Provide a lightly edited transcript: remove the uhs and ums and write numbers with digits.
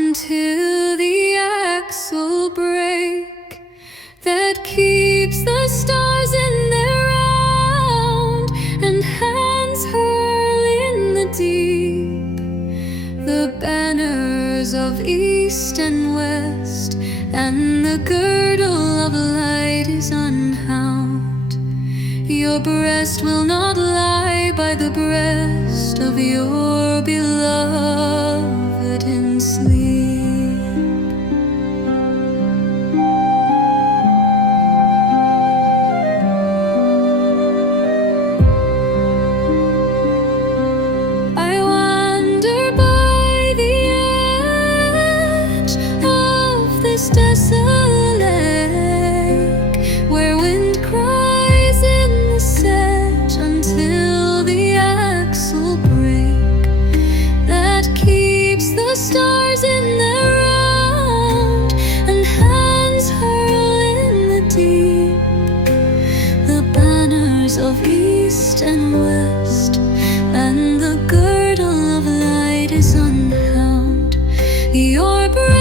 until the axle break that keeps the stars in their round and hands hurl in the deep the banners of east and west, and the girdle of light is unwound. Your breast will not lie by the breast of your beloved in sleep. I wander by the edge of this desolate lake, where wind cries in the sedge until the axle break that keeps the stars in their round and hands hurl in the deep the banners of east and west, and the girdle of light is unwound. Your breath